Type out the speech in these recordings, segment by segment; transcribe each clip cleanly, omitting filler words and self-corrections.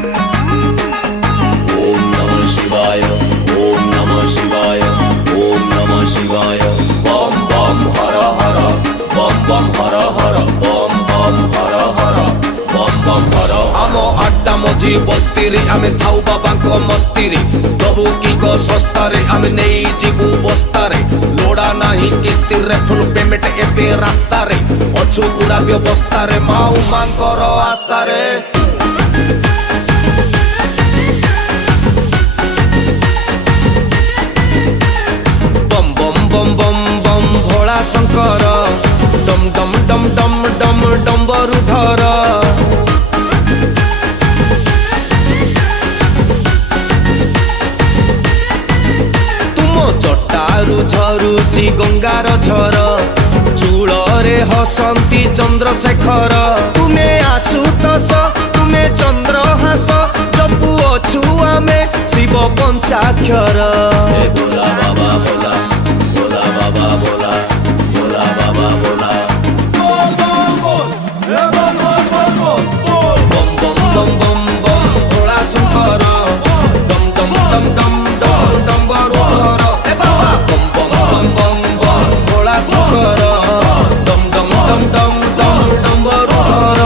ओम नमः शिवाय ओम नमः शिवाय ओम नमः शिवाय बम बम हर हर बम बम हर हर बम बम हर हर बम बम हर आमो अड्डा मझी बस्ती रे आमे थाउ बाबा को मस्ती रे दबु की को सस्ता रे आमे नहीं जीवु बस्ता रे लोड़ा नहीं किस्ती रे फुल पेमेंट एपे रास्ता रे अछु पूरा व्यवस्था रे माऊ मान करो आस्था रे बम बम बम बम बम भोला शंकर डम डम डम डम डम डम्बरु धर चट्टारू झरुची गंगार झर चूଳରେ हसंती चंद्रशेखर तुमे आशुतोष तुमे चंद्रहास जपु अछु आमे शिव पंचाक्षर भोला बाबा भोला भोला बाबा भोला भोला बाबा भोला बम बम बम बम बम भोला शंकर डम डम डम डम डम डम्बरु धर दम दम दम दम दम डम्बरु धर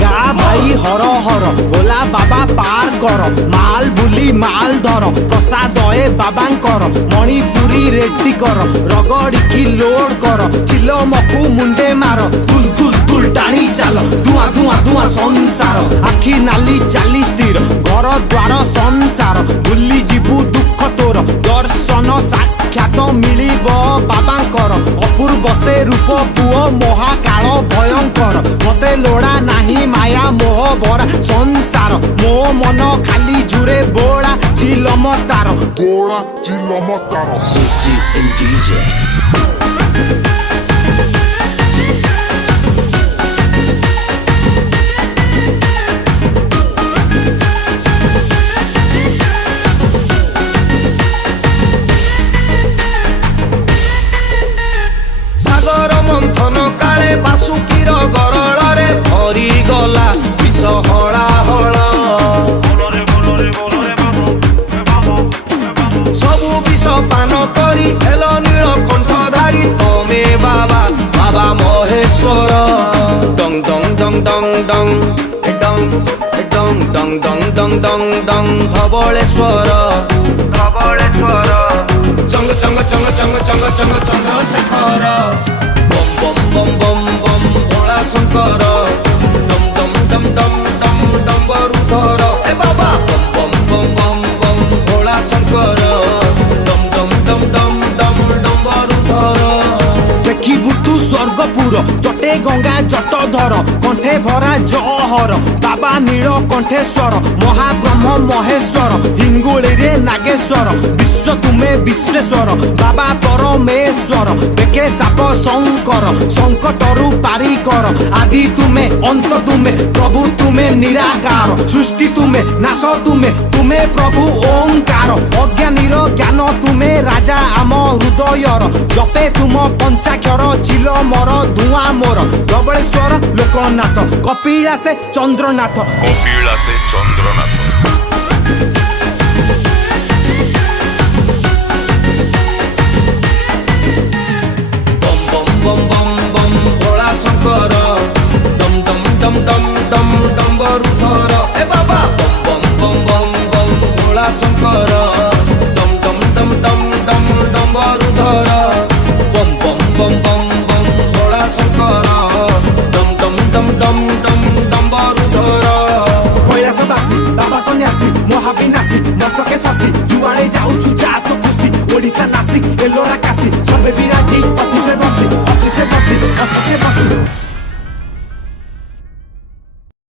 गा भाई हर हर भोला बाबा पार कर माल बुली माल धर प्रसाद ए बाबांकर मणिपुरी रेड्डी कर रगड़ी लोड कर चिलो मकु मुंडे मार तुल तुल तुल टाणी चाल धुआं धुआं धुआं संसार आखि नाली चाली स्थिर घर द्वार संसार भूली जीवु दुख तोर दर्शन साक्षात मिलिब बाबांकर अपूर्व से रूप पुओ महाकाल भयंकर मते लोड़ा नाही माया मोह भरा संसार मो मन खाली जुरे बोड़ा चिलम तार बोड़ा चिलम तार CG and DJ काले बासुकीर गरळे भरी गला विष हला हला सबु विष पान करी हेल नील कंठधारी तमे बाबा बाबा महेश्वर डंग डंग डंग डंग डंग डंग डंग डंग डंग डंग डंग धवलेश्वर धवलेश्वर चंग चंग चंग चंग चंग चंग चंद्रशेखर बम बम बम बम भोला शंकर डम डम डम डम डम डम्बरु धर ए बाबा बम बम बम बम बम भोला शंकर डम डम डम डम डम डम्बरु धर देखिबु तू स्वर्गपुर जटे गंगा जट धर कंठे भरा जहर बाबा नील कंठेश्वर महाब्रह्म महेश्वर हिंगुली रे नागेश्वर विश्व तुमे विश्वेश्वर बाबा परमेश्वर बेके साप शंकर संकटरु पारी कर आदि तुमे अंत तुमे प्रभु तुमे निराकार सृष्टि तुमे नाश तुमे तुमे प्रभु ओंकार अज्ञानीर ज्ञान तुमे राजा आम हृदयर जपे तुम पंचाक्षर चिल मोर धुआं मोर धवलेश्वर लोकनाथ कपिलासे चंद्रनाथ कपिलासे चंद्रनाथ बम बम बम बम भोला शंकर डम डम डम डम डम डम्बरु धर ए बाबा बम बम बम बम बम भोला शंकर डम डम डम डम डम डम्बरु धर बम बम बम बम बम भोला शंकर डम डम डम डम डम डम्बरु धर कैलासवासी बाबा सन्यासी महाविनाशी मस्तके शशि जुआड़े जाऊछु जा तो खुशी ओडिशा नासिक एलोरा काशी सर्वे विराजी अच्छी से बसी अच्छी से बसी अच्छी से बसी